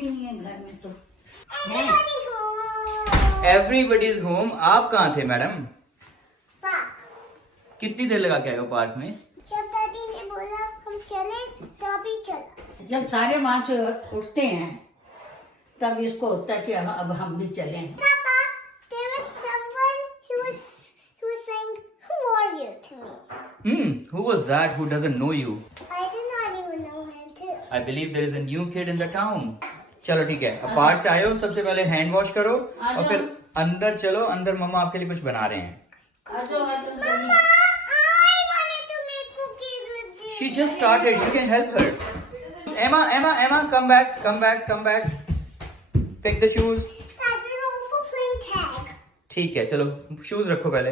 भी नहीं है घर में तो है। Everybody is home. आप कहाँ थे मैडम? कितनी देर लगा के आए हो पार्क में? जब दादी ने बोला हम चले तभी चला। जब सारे वहां से उठते हैं तब इसको होता है कि अब हम भी चलें। Papa, there was someone who was saying, "Who are you?" to me. Who was that who doesn't know you? I did not even know him too. I believe there is a new kid in the town. चलो ठीक है, अब park से आए हो, सबसे पहले hand wash करो और फिर अंदर चलो। अंदर मम्मा आपके लिए कुछ बना रहे हैं। आ जाओ। I wanted to make cookies with you. She just started. You can help her. Emma, come back. Pick the shoes. Dad, we're also playing tag. ठीक है, चलो शूज रखो पहले।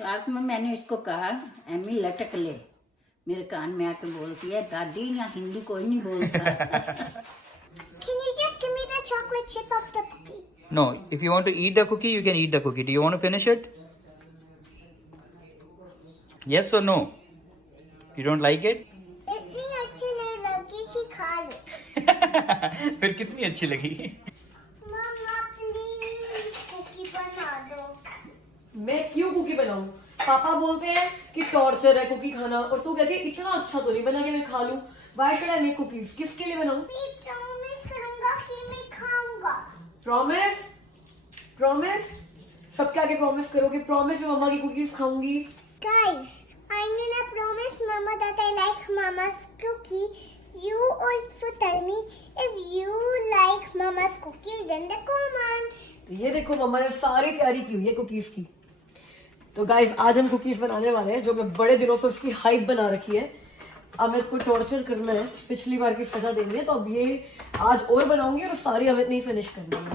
रात में मैंने इसको कहा एमी लटक ले, मेरे कान में आके बोलती है दादी यहाँ हिंदी कोई नहीं बोलता। Can you just give me the chocolate chip of the cookie? No, if you want to eat the cookie, you can eat the cookie. Do you want to finish it? Yes or no? You don't like it? इतनी अच्छी नहीं लगी कि खा ले। फिर कितनी अच्छी लगी? मम्मा प्लीज कुकी बना दो। मैं क्यों कुकी बनाऊं? पापा बोलते हैं कि टॉर्चर है कुकी खाना, और तू कहती है इतना अच्छा तो नहीं बना कि मैं खा लूं। Why should I make cookies? किसके लिए बनाऊं? मैं प्रॉमिस करूंगा कि मैं खाऊंगा। प्रॉमिस सबके आगे प्रॉमिस करोगे? प्रॉमिस में मम्मा की कुकीज खाऊंगी। Guys, I'm gonna promise Mama that I like Mama's cookie. You also tell me if you like Mama's cookies in the comments. तो ये देखो मम्मा ने सारी तैयारी की हुई है कुकीज की। तो गाइस आज हम कुकीज बनाने वाले हैं, जो मैं बड़े दिनों से उसकी हाइप बना रखी है। अमित को टॉर्चर करना है, पिछली बार की सजा देनी है, तो अब ये आज और बनाऊंगी और सारी अमित नहीं फिनिश करनी है।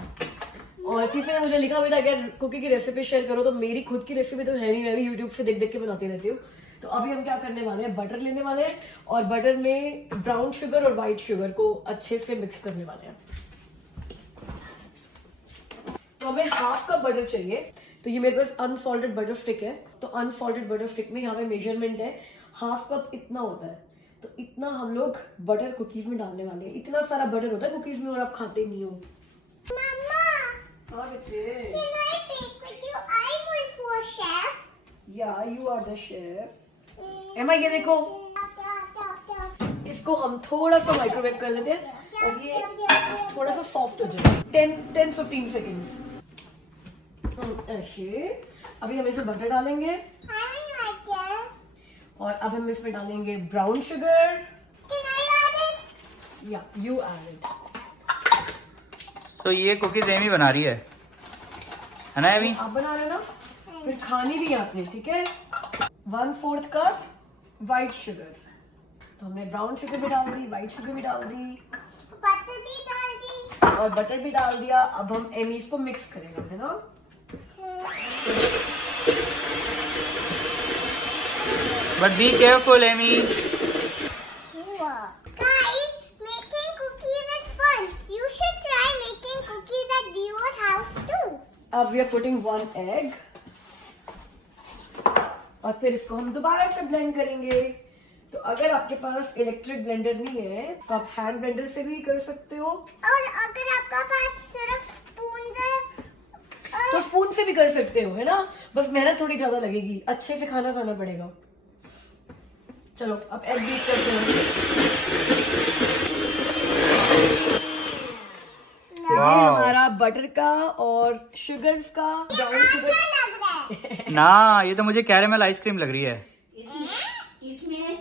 और किसी ने मुझे लिखा भी था कि कुकी की रेसिपी शेयर करो, तो मेरी खुद की रेसिपी तो है नहीं, मैं भी यूट्यूब से देख के बनाती रहती हूँ। तो अभी हम क्या करने वाले हैं, बटर लेने वाले हैं और बटर में ब्राउन शुगर और व्हाइट शुगर को अच्छे से मिक्स करने वाले हैं। तो हमें हाफ कप बटर चाहिए। तो ये मेरे पास अनफोल्डेड बटर स्टिक है, तो अनफोल्डेड बटर स्टिक में यहाँ पे मेजरमेंट है, हाफ कप इतना होता है। तो इतना हम लोग बटर कुकीज में डालने वाले हैं। इतना सारा बटर होता है कुकीज में और आप खाते नहीं हो। Mama, हाँ बेटे। can I bake with you? I was for chef. या यू आर द शेफ। एमा ये देखो, इसको हम थोड़ा सा माइक्रोवेव कर देते हैं और ये थोड़ा सा सॉफ्ट हो जाए, 10-15 सेकेंड्स। ऐसे अभी हम इसमें बटर डालेंगे I like that. और अब हम इसमें डालेंगे brown sugar. Can I add it? या यू एड इट। तो ये कुकीज एमी बना रही है ना एमी? आप बना रहे हो ना, फिर खानी भी है आपने, ठीक है। 1/4 कप व्हाइट शुगर। तो हमने ब्राउन शुगर भी डाल दी, व्हाइट शुगर भी डाल दी Butter भी डाल दी। और बटर भी डाल दिया। अब हम एमीज को मिक्स करेंगे, है ना। But be careful, Amy. Guys, making cookies is fun. You should try making cookies at your house too. अब वी आर पुटिंग 1 एग और फिर इसको हम दोबारा से ब्लेंड करेंगे। तो अगर आपके पास इलेक्ट्रिक ब्लेंडर नहीं है तो आप हैंड ब्लेंडर से भी कर सकते हो, और अगर आपका पास सिर्फ स्पून है तो स्पून से भी कर सकते हो, है ना। बस मेहनत थोड़ी ज्यादा लगेगी, अच्छे से खाना खाना पड़ेगा। चलो अब एग बीट करते हैं। तो ये हमारा बटर का और शुगर्स का ब्राउन शुगर। लग रहा है। ना, ये तो मुझे कैरेमल आइसक्रीम लग रही है। इसमें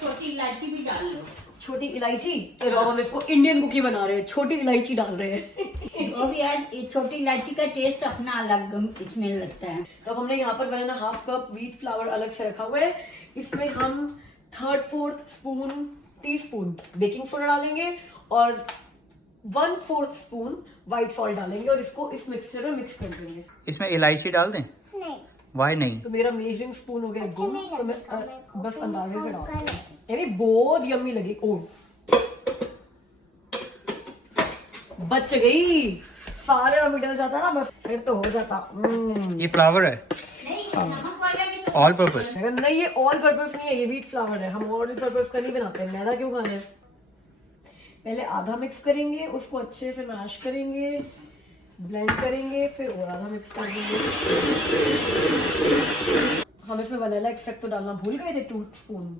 छोटी इलायची भी डाल लो। छोटी इलायची? चलो हम इसको इंडियन कुकी बना रहे हैं, छोटी इलायची डाल रहे हैं। वो भी यार छोटी इलायची का टेस्ट अपना अलग इसमें लगता है। तो हमने यहाँ पर 1.5 कप व्हीट फ्लावर अलग से रखा हुआ है। इसमें हम 3/4 टीस्पून बेकिंग सोडा डालेंगे और 1/4 स्पून व्हाइट सॉल्ट डालेंगे और इसको इस मिक्सचर में मिक्स कर देंगे। इसमें इलायची डाल दें? नहीं। वाई नहीं? तो मेरा मेजरिंग स्पून हो गया गुम, नहीं तो मैं लगता मेरे को, बस अंदाजे से बिल्कुल डालती नहीं। हूँ। यानी बहुत यम्मी लगी। ओ बच गई, सारे मिडल जाता ना बस, फिर तो हो जाता। ये फ्लावर है? नहीं, नमक वाला भी तो ऑल पर्पस। नहीं, ये ऑल पर्पस नहीं है, ये व्हीट फ्लावर है। हम ऑल पर्पस का नहीं बनाते हैं, मैदा क्यों खाना है। पहले आधा मिक्स करेंगे, उसको अच्छे से मैश करेंगे, ब्लेंड करेंगे, फिर और आधा मिक्स कर देंगे। हम इसमें वनीला एक्सट्रैक्ट तो डालना भूल गए थे, 2 स्पून।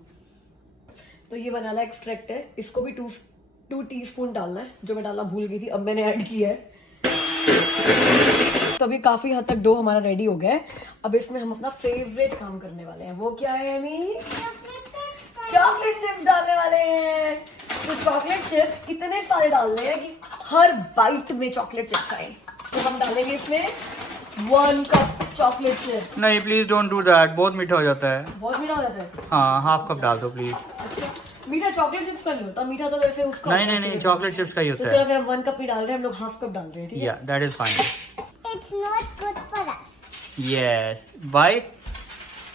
तो ये वनीला एक्सट्रैक्ट है, इसको भी 2 टीस्पून डालना है, जो मैं डालना भूल गई थी, अब मैंने ऐड किया है। तो अभी काफी हद तक डो हमारा रेडी हो गया है। अब इसमें हम अपना फेवरेट काम करने वाले हैं। वो क्या है एमी? चॉकलेट चिप्स डालने वाले हैं। तो चॉकलेट चिप्स इतने सारे डालने हैं कि हर बाइट में चॉकलेट चिप्स आए। तो हम डालेंगे इसमें 1 कप चॉकलेट चिप्स। नहीं प्लीज डोंट डू दैट, बहुत मीठा हो जाता है। बहुत मीठा हो जाता है। हाँ, हाफ कप डाल दो प्लीज। अच्छा, मीठा चॉकलेट चिप्स कर लो, तो मीठा तो वैसे उसका नहीं, चॉकलेट चिप्स का ही तो होता चलो है। फिर हम 1 कप ही डाल रहे हैं, हम लोग हाफ कप डाल रहे हैं, ठीक है? या that is fine. It's not good for us yes, bye.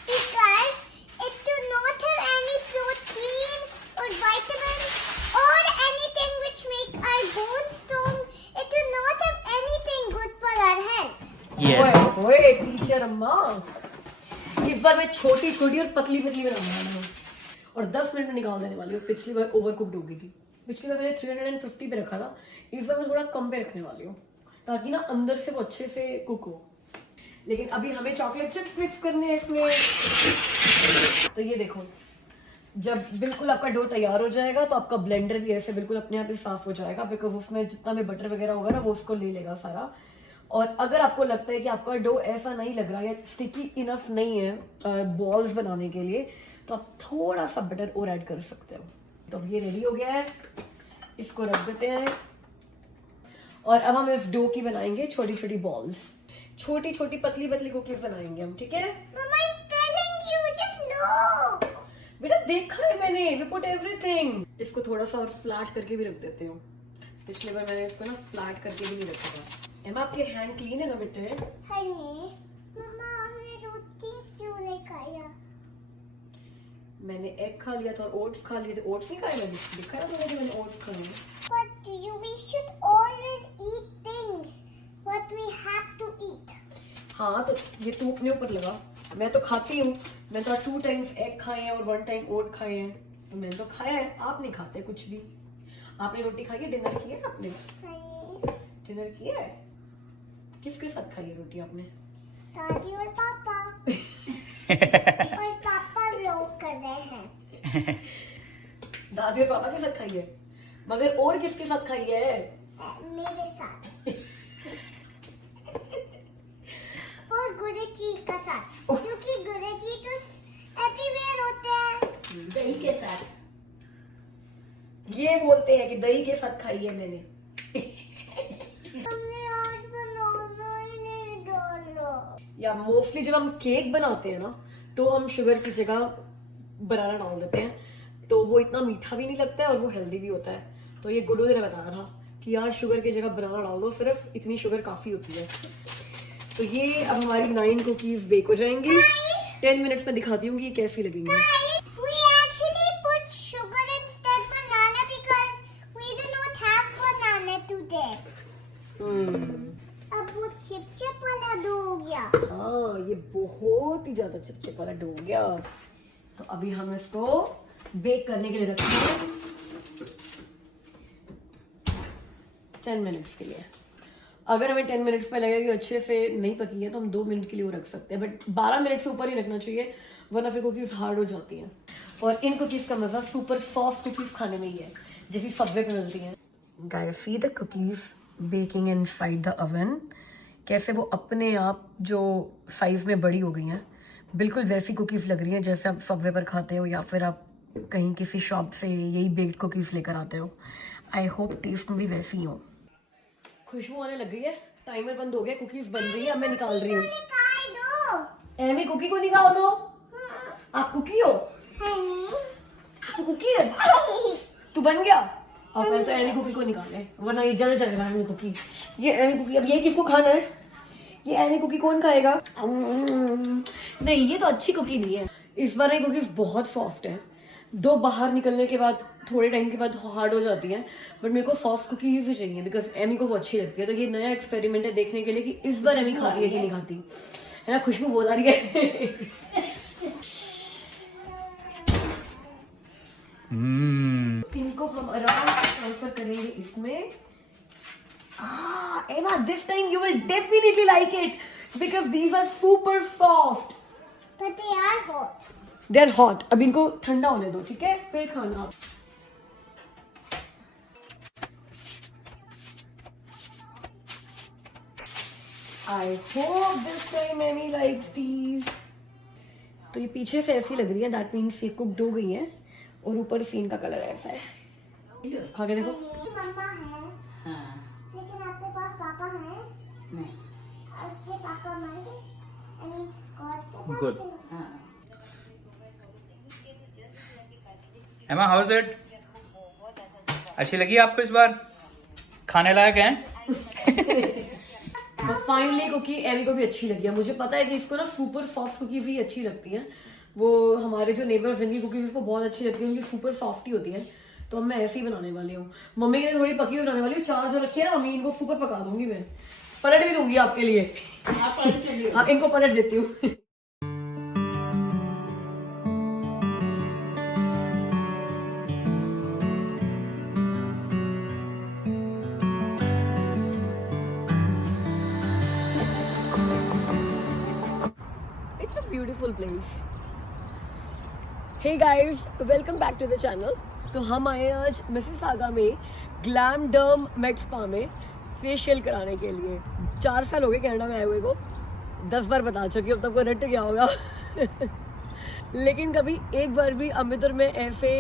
because it do not have any protein or vitamins or anything which make our bones strong. It do not have anything good for our health. Yes, ओए teacher अम्मा, इस बार मैं छोटी छोटी और पतली पतली बनाने वाली हूँ और 10 मिनट में निकाल देने वाली हूँ। पिछली बार ओवर कुक्ड हो गई थी। पिछली बार मैंने 350 पे रखा था, इस बार मैं थोड़ा कम पे रखने वाली हूँ ताकि ना अंदर से वो अच्छे से कुक हो। लेकिन अभी हमें चॉकलेट चिप्स मिक्स करने हैं इसमें। तो ये देखो, जब बिल्कुल आपका डो तैयार हो जाएगा तो आपका ब्लेंडर भी ऐसे बिल्कुल अपने आप ही साफ हो जाएगा, बिकॉज उसमें जितना भी बटर वगैरह होगा ना वो उसको ले लेगा सारा। और अगर आपको लगता है कि आपका डो ऐसा नहीं लग रहा है या स्टिकी इनफ नहीं है बॉल्स बनाने के लिए, तो आप थोड़ा सा बटर और ऐड कर सकते हो। तो अब ये रेडी हो गया है, इसको रख देते हैं। और अब हम इस डो की बनाएंगे छोटी छोटी बॉल्स, छोटी छोटी पतली पतली कुकीज बनाएंगे हम, ठीक है? Mama, I'm telling you, just look. बेटा देखा है मैंने, we put everything। इसको थोड़ा सा और फ्लैट करके भी रख देते हो। पिछली बार मैंने इसको ना फ्लैट करके भी नहीं रखा था। एमा, आपके हैंड क्लीन है ना बेटे? Honey, Mama, हमने रोटी क्यों नहीं खाया? मैंने एग खा लिया था और ओट्स खा लिए थे। ओट्स नहीं खाए मैंने, दिखा है तुम्हें कि मैंने ओट्स खाए हैं। But we should always eat things what we have to eat. हाँ, तो ये तू अपने ऊपर लगा, मैं तो खाती हूँ। मैं तो 2 टाइम्स एग खाए हैं और 1 टाइम ओट खाए हैं, तो मैंने तो खाया है। आप नहीं खाते कुछ भी। आपने रोटी खाई है, डिनर किया है आपने? Honey, डिनर किया है? किसके साथ खाई है रोटी आपने? दादी और पापा। और पापा व्लॉग कर रहे हैं। दादी और पापा के साथ खाई है, मगर और किसके साथ खाई है? मेरे साथ। और गुरुजी का साथ, क्योंकि गुरुजी तो एवरीवेयर होते हैं। दही के साथ। ये बोलते हैं कि दही के साथ खाई है मैंने। हमने आज बनाना ही नहीं डाला। या मोस्टली जब हम केक बनाते हैं ना, तो हम शुगर की जगह बनाना डाल देते हैं, तो वो इतना मीठा भी नहीं लगता है और वो हेल्दी भी होता है। तो ये गुड्डू ने बताया था कि यार शुगर की जगह बनाना डाल दो, सिर्फ इतनी शुगर काफी होती है। तो ये अब हमारी 9 कुकीज बेक हो जाएंगी। 10 मिनट्स में दिखाती हूँ कि ये कैसी लगेंगी। We actually put sugar instead banana because we do not have banana today. अब वो चिपचिप वाला डो हो गया। हाँ, ये बहुत ही ज्यादा चिपचिप वाला डो हो गया। तो अभी हम इसको बेक करने के लिए रखते हैं 10 मिनट्स के लिए। अगर हमें 10 मिनट्स में लगेगा कि अच्छे से नहीं पकी है तो हम 2 मिनट के लिए वो रख सकते हैं, बट 12 मिनट से ऊपर ही रखना चाहिए, वरना फिर कुकीज हार्ड हो जाती हैं। और इन कुकीज का मजा सुपर सॉफ्ट कुकीज खाने में ही है, जैसी सबवे पे मिलती हैं। Guys, see the cookies baking inside the oven, कैसे वो अपने आप जो साइज में बड़ी हो गई हैं। बिल्कुल वैसी कुकीज लग रही हैं जैसे आप सबवे पर खाते हो या फिर आप कहीं किसी शॉप से यही बेक्ड कुकीज लेकर आते हो। आई होप टेस्ट में भी वैसी ही हो। खुशबू आने लग गई है, टाइमर बंद हो गया, कुकीज बन रही है, अब मैं निकाल रही हूँ। निकाल दो। एमी, कुकी को निकाल दो। आप कुकी हो? तू कुकी है? तू बन गया? अब पहले तो एमी कुकी को निकाले, वरना ये जल जाएगा। एमी कुकी, ये एमी कुकी, अब ये किसको खाना है? ये एमी कुकी कौन खाएगा? नहीं, ये तो अच्छी कुकी नहीं है। इस बार ये कुकीज बहुत सॉफ्ट है, दो बाहर निकलने के बाद थोड़े टाइम के बाद हार्ड हो जाती हैं, बट मेरे को सॉफ्ट कुकीज ही चाहिए बिकॉज एमी को वो अच्छी लगती है। तो ये नया एक्सपेरिमेंट है देखने के लिए कि इस बार एमी खाती है कि नहीं खाती, है ना? खुशबू बहुत आ रही है। इनको हम आराम से ट्रांसफर करेंगे इसमें. Emma, this time you will definitely like it because these are super soft. But they are hot. They're hot. अब इनको ठंडा होने दो, ठीक है? फिर खाना. I hope this time Emmy likes these. तो ये पीछे से ऐसी लग रही है. That means ये कुकड हो गई है और ऊपर से इनका कलर ऐसा है. खा के देखो. मेरी मम्मा है, हाँ लेकिन आपके पास पापा है. नहीं आपके पापा मर गए. I mean, God के पास Good. चले. हाँ एमा, हाउ इज इट? अच्छी लगी आपको इस बार? खाने लायक है? तो फाइनली कुकी एमी को भी अच्छी लगी है. मुझे पता है कि इसको ना सुपर सॉफ्ट कुकीज ही अच्छी लगती हैं. वो हमारे जो नेबर्स जिनकी कुकीज उसको बहुत अच्छी लगती है, उनकी सुपर सॉफ्ट ही होती है. तो अब मैं ऐसे ही बनाने वाली हूँ. मम्मी के लिए थोड़ी पकी हुई बनाने वाली हूँ. 4 जो रखी है ना मम्मी, इनको सुपर पका दूंगी मैं. पलट भी दूंगी आपके लिए. आप पलट के लिए हाँ, इनको पलट देती हूँ. It's a beautiful place. Hey guys, welcome back to the channel. तो हम आए आज मिसिसागा में ग्लैम डर्म मेड स्पा में फेशियल कराने के लिए. 4 साल हो गए कनाडा में आए हुए को. 10 बार बता चुकी हूँ, अब तक को रट गया होगा. लेकिन कभी एक बार भी अमृतसर में ऐसे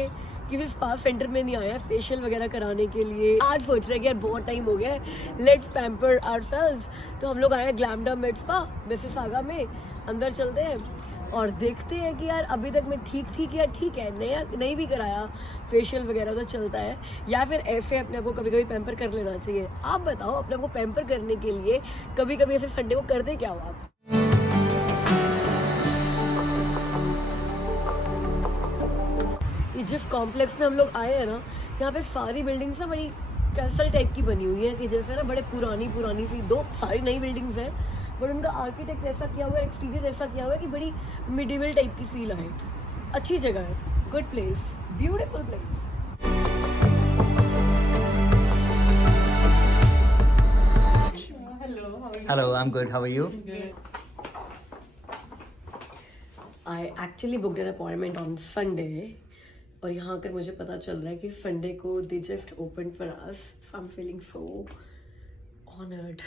किसी स्पा सेंटर में नहीं आया फेशियल वगैरह कराने के लिए. आज सोच रहे हैं कि यार बहुत टाइम हो गया है, लेट्स पैम्पर आवरसेल्व्स. तो हम लोग आए हैं ग्लैम डर्म मेड स्पा मिसिसागा में. अंदर चलते हैं और देखते हैं कि यार अभी तक मैं ठीक थी कि यार ठीक है, नया नहीं भी कराया फेशियल वगैरह तो चलता है, या फिर ऐसे अपने आप को कभी कभी पैम्पर कर लेना चाहिए. आप बताओ, अपने आप को पैम्पर करने के लिए कभी कभी ऐसे संडे को करते क्या हो आप? ये जिस कॉम्प्लेक्स में हम लोग आए हैं ना, यहाँ पे सारी बिल्डिंग्स ना बड़ी कैसल टाइप की बनी हुई है कि जैसे ना बड़े पुरानी सी. 2 सारी नई बिल्डिंग्स हैं, बट उनका आर्किटेक्ट ऐसा किया हुआ है, एक्सटीरियर ऐसा किया हुआ है कि बड़ी मिडिवल टाइप की फील आए. अच्छी जगह है, good place, beautiful place. Hello, I am good. How are you? I actually booked an appointment on Sunday और यहाँ आकर मुझे पता चल रहा है कि संडे को they just open for us. I am feeling so honoured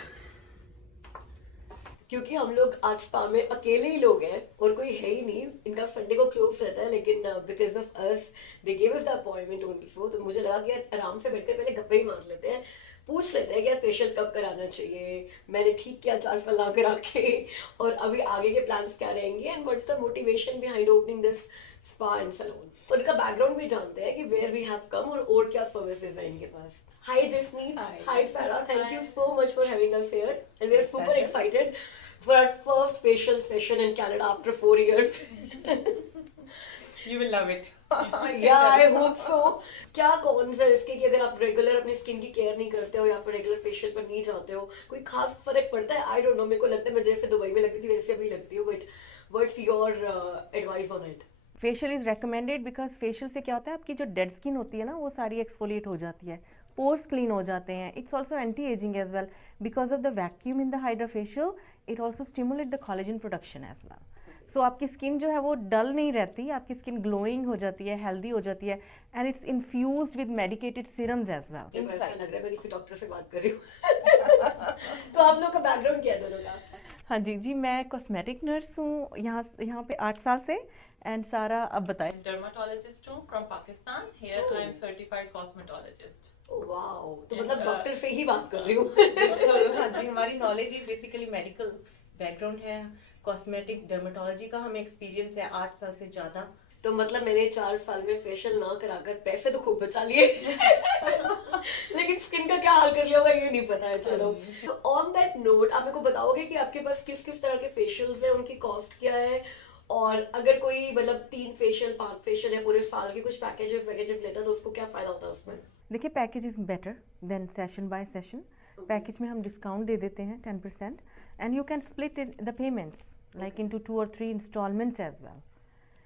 क्योंकि हम लोग आज स्पा में अकेले ही लोग हैं और कोई है ही नहीं. इनका संडे को क्लोज रहता है, लेकिन because of us they give us the appointment only for. तो मुझे लगा कि यार आराम से बैठ कर पहले गप्पे ही मार लेते हैं, पूछ लेते हैं कि यार फेशियल कब कराना चाहिए, मैंने ठीक किया 4 साल ला कर आके, और अभी आगे के प्लान्स क्या रहेंगे and what's the motivation behind opening this spa and salon. तो इनका बैकग्राउंड भी जानते हैं कि वेयर वी हैव कम और क्या सर्विसेज है इनके पास. Hi Jasmine, hi Farah, thank you so much for having us here and we are super excited for our first facial session in Canada after 4 years. You will love it. Yeah, I hope so. क्या कौन सा इसके कि अगर आप regular अपनी skin की care नहीं करते हो या फिर रेगुलर फेशियल पर नहीं जाते हो, कोई खास फर्क पड़ता है? आई डोंट नो, मेरे को लगता है मैं जैसे दुबई में लगती थी वैसे अभी लगती हूँ, but what's your advice on it? Facial is recommended because facial से क्या होता है, आपकी जो डेड स्किन होती है ना वो सारी एक्सफोलिएट हो जाती है, पोर्स क्लीन हो जाते हैं. It's also anti ageing as well because of the vacuum in the hydra facial. It also stimulate the collagen production as well. So आपकी स्किन जो है वो डल नहीं रहती, आपकी स्किन ग्लोइंग हो जाती है, हेल्दी हो जाती है, and it's infused with medicated serums as well. ऐसा लग रहा है मैं किसी डॉक्टर से बात कर रही हूँ. तो आप लोग का बैकग्राउंड क्या है दोनों का? हाँ जी, मैं कॉस्मेटिक नर्स हूँ यहाँ पे 8 साल से. एंड सारा अब बताएं. Dermatologist home from Pakistan. Here I am certified cosmetologist. Wow, तो मतलब डॉक्टर से ही बात कर रही हूँ. हाँ जी, हमारी नॉलेज ही बेसिकली मेडिकल बैकग्राउंड है. कॉस्मेटिक डर्मेटोलॉजी का हमें एक्सपीरियंस है 8 साल से ज्यादा. तो मतलब मैंने 4 साल में फेशियल ना कराकर पैसे तो खूब बचा लिए, लेकिन स्किन का क्या हाल कर लिया होगा ये नहीं पता है. चलो, ऑन दैट नोट आप मेरे को बताओगे कि आपके पास किस किस तरह के फेशियल्स हैं, उनकी कॉस्ट क्या है, और अगर कोई मतलब 3 फेशियल 5 फेशियल या पूरे साल के कुछ पैकेज लेता है तो उसको क्या फायदा होता है उसमें? देखिए, package is better than session by session. Package में हम डिस्काउंट दे देते हैं 10% and you can split the payments like into 2 or 3 instalments as well.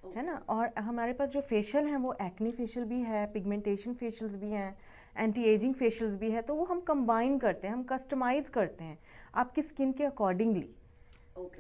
है ना। और हमारे पास जो फेशियल हैं वो एक्ने फेशियल भी है, पिगमेंटेशन फेशियल्स भी हैं, एंटी एजिंग फेशियल्स भी है, तो वो हम कंबाइन करते हैं, हम कस्टमाइज करते हैं आपकी स्किन के accordingly.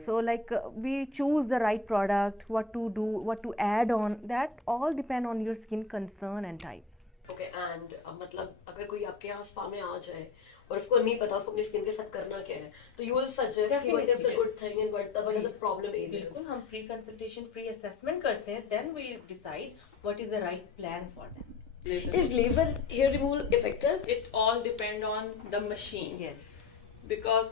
So like we choose the right product, what to do, what to add on, that all depend on your skin concern and type. Okay and मतलब अगर कोई आपके यहाँ स्पा में आ जाए और उसको नहीं पता उसको अपनी स्किन के साथ करना क्या है, तो यू विल सजेस्ट कि what is the good thing and what are the problem areas. बिल्कुल, हम फ्री कंसल्टेशन, फ्री असेसमेंट करते हैं, then we decide what is the right plan for them. Is laser hair removal effective? It all depend on the machine. Yes, Because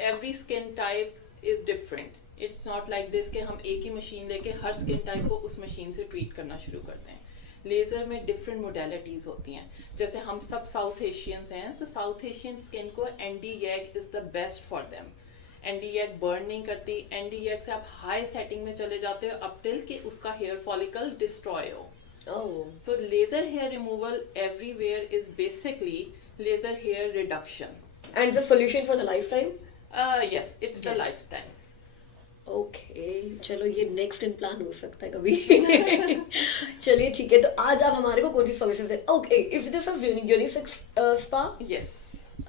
every skin type is different. It's not like this कि हम एक ही machine लेके हर skin type को उस machine से treat करना शुरू करते हैं। लेज़र में डिफरेंट मोडेलिटीज़ होती हैं। जैसे हम सब साउथ एशियंस हैं, तो साउथ एशियन स्किन को ND-YAG is the best for them. ND-YAG burn नहीं करती, ND-YAG से आप हाई सेटिंग में चले जाते हो अप टिल कि उसका हेयर फॉलिकल डिस्ट्रॉय हो। So laser hair removal everywhere is basically laser hair reduction. And the solution for the life time? Yes, it's the lifetime. Okay, चलो ये नेक्स्ट इन प्लान हो सकता है कभी। चलिए ठीक है, तो आज आप हमारे को कौन सी सर्विसेज दें? Okay, if this is unisex spa? Yes.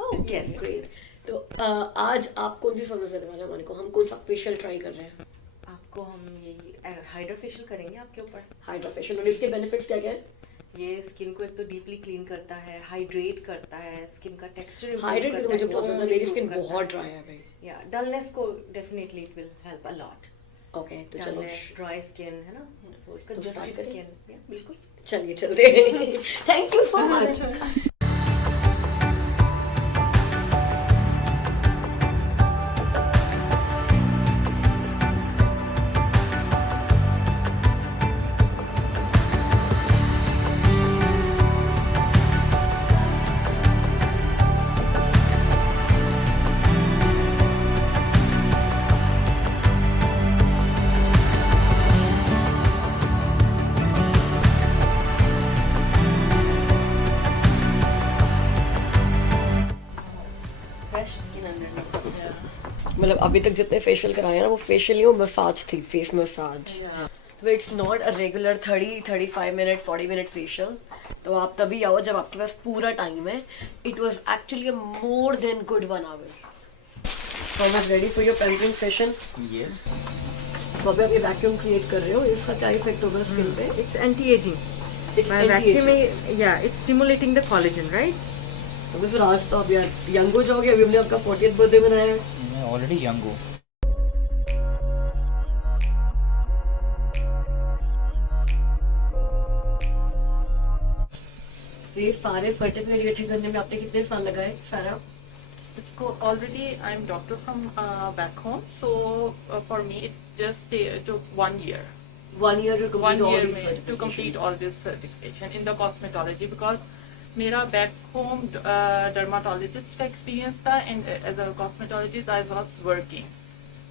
Okay great. तो आज आप कौन सी सर्विस देने वाले हैं हमारे को? हम कौन सा फेशियल ट्राई कर रहे हैं? आपको हम यही हाइड्रा फेशियल करेंगे आपके ऊपर। हाइड्रा फेशियल, और इसके बेनिफिट्स क्या क्या है? ये स्किन को एक तो डीपली क्लीन करता है, हाइड्रेट करता है, स्किन का टेक्सचर हाइड्रेट तो मुझे बहुत पसंद है, मेरी स्किन बहुत ड्राई है भाई। या डलनेस को definitely it will help a lot. Okay, तो चलो डलनेस, ड्राई स्किन है ना, सो कंजस्टेड start स्किन, बिल्कुल। चलिए चलते हैं। Thank you so much. Fresh skin under मतलब अभी तक जितने फेशियल कराए हैं ना, वो फेशियल नहीं, वो मसाज थी, फेस मसाज। तो it's not a regular 30-35 minute 40 minute facial. तो आप तभी आओ जब आपके पास पूरा टाइम है। It was actually a more than good 1 hour। So I was ready for your pampering session. Yes. तो अभी आप ये वैक्यूम क्रिएट कर रहे हो, इसका क्या इफेक्ट होगा स्किन पे? It's anti-aging. It's By vacuuming, yeah, it's stimulating the collagen, right? तो फिर आज तो आप यार यंग हो जाओगे। अभी हमने आपका 40th बर्थडे मनाया है। मैं ऑलरेडी यंग हूँ। ये सारे सर्टिफिकेट इकट्ठे करने में आपने कितने साल लगाए सारा? It's already I'm doctor from back home, so for me it just took 1 year. 1 year to complete 1 all year these to certifications. complete all this certification in the cosmetology, because मेरा back home dermatologist का experience था and as a cosmetologist I was working.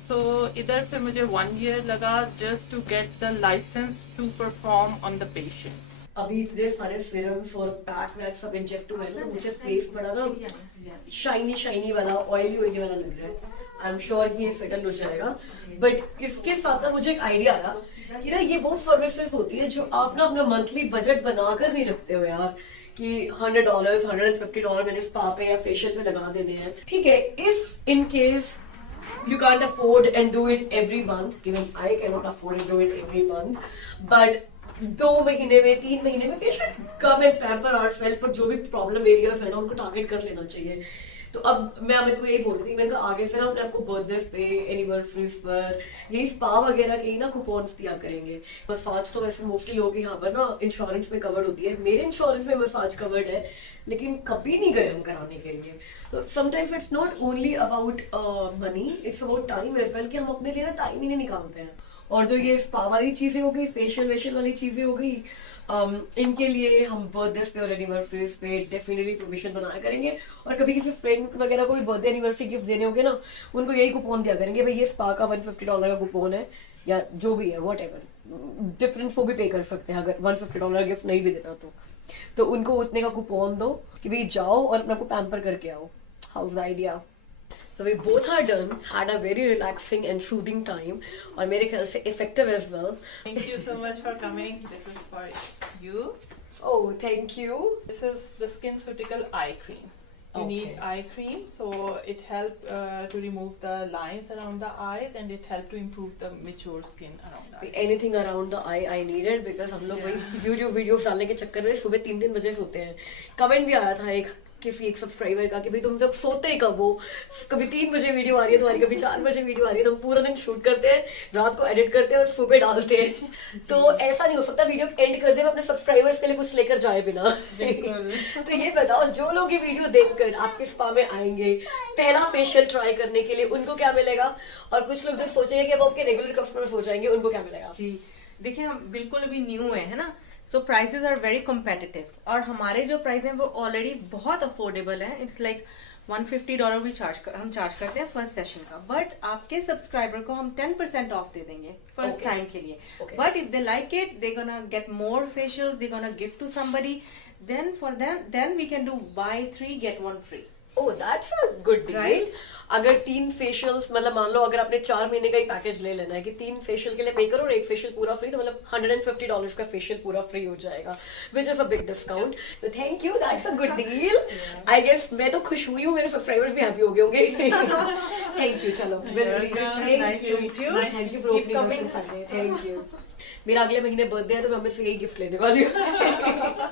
So इधर फिर मुझे 1 year लगा just to get the licence to perform on the patient. अभी इतने सारे सीरम्स और पैक वैक सब इंजेक्ट हुए हैं ना, मुझे फेस बड़ा ना शाइनी वाला, ऑयली वाला लग रहा है। आई एम श्योर कि ये फिटल हो जाएगा। बट इसके साथ ना मुझे एक आइडिया आया कि ना ये वो सर्विसेज होती है जो आप ना अपना मंथली बजट बनाकर नहीं रखते हो यार, कि $100 $150 मैंने स्पा पे या फेशियल पे लगा देने हैं। ठीक है, if in case you can't afford and do it every month, even I cannot afford and do it every month, but 2 महीने में 3 महीने में patient come and pamper ourself पर जो भी प्रॉब्लम एरियाज है ना उनको टारगेट कर लेना चाहिए। तो अब मैं अमित को यही बोल रही थी, मैंने कहा आगे फिर हम आपको बर्थडे पे, एनिवर्सरीज पर यही स्पा वगैरह के ही ना कूपन्स दिया करेंगे। मसाज तो वैसे मोस्टली लोग यहाँ पर ना इंश्योरेंस में कवर्ड होती है, मेरे इंश्योरेंस में मसाज कवर्ड है, लेकिन कभी नहीं गए हम कराने के लिए। तो sometimes it's not only about money, it's about time as well, कि हम अपने लिए ना टाइम ही नहीं निकालते हैं। और जो ये स्पा वाली चीजें हो गई, फेशियल वेशियल वाली चीजें हो गई, इनके लिए हम बर्थडे पे और एनिवर्सरीज पे डेफिनेटली प्रोविजन बनाया करेंगे। और कभी किसी फ्रेंड वगैरह को भी बर्थडे एनिवर्सरी गिफ्ट देने होंगे ना, उनको यही कूपन दिया करेंगे, भाई ये स्पा का $150 का कूपन है, या जो भी है वॉट एवर डिफरेंस वो भी पे कर सकते हैं। अगर $150 गिफ्ट नहीं भी देना तो उनको उतने का कूपन दो कि भाई जाओ और अपने को पैम्पर करके आओ। How is the idea? So we both are done, had a very relaxing and soothing time, और मेरे ख्याल से effective as well. Thank you so much for coming. This is for you. Oh, thank you. This is the SkinCeutical eye cream. You Okay. need eye cream, so it help to remove the lines around the eyes, and it help to improve the mature skin around the eyes. Anything around the eye I needed because हम लोग वही video डालने के चक्कर में सुबह 3 बजे सोते हैं. कमेंट भी आया था एक सब्सक्राइबर का कि भाई तुम लोग सोते ही कब हो, कभी 3 बजे वीडियो आ रही है तुम्हारी, कभी 4 बजे वीडियो आ रही है. तो हम पूरा दिन शूट करते हैं, रात को एडिट करते हैं और सुबह डालते हैं. तो ऐसा नहीं हो सकता वीडियो एंड कर दे अपने सब्सक्राइबर्स के लिए कुछ लेकर जाए बिना. तो ये बताओ, जो लोग ये वीडियो देखकर आपके स्पा में आएंगे पहला फेशियल ट्राई करने के लिए, उनको क्या मिलेगा? और कुछ लोग जो सोचेंगे कि अब आपके रेगुलर कस्टमर्स हो जाएंगे, उनको क्या मिलेगा? जी देखिए, हम बिल्कुल अभी न्यू है ना, सो प्राइसेस आर वेरी कम्पेटिटिव और हमारे जो प्राइस हैं वो ऑलरेडी बहुत अफोर्डेबल है. इट्स लाइक $150 भी हम चार्ज करते हैं फर्स्ट सेशन का. बट आपके सब्सक्राइबर को हम 10% ऑफ दे देंगे फर्स्ट टाइम के लिए. But if they like it, they gonna get more facials, they gonna gift to somebody, then for them we can do buy 3 get 1 free. Oh, that's a good deal. Right? अगर 3 facials, मतलब मान लो अगर आपने 4 महीने का ही package ले लेना है कि 3 फेशियल के लिए पे करो और 1 फेशियल पूरा फ्री, तो मतलब $150 का फेशियल पूरा फ्री हो जाएगा, which is a big discount. तो thank you, that's a good deal. I guess मैं तो खुश हुई हूँ, मेरे सब्सक्राइबर्स भी हैप्पी हो गए होंगे. Thank you. चलो, Nice to meet you. Thank you for opening. Thank you. मेरा अगले महीने बर्थडे है तो मैं अमित से यही गिफ्ट लेने वाली हूँ.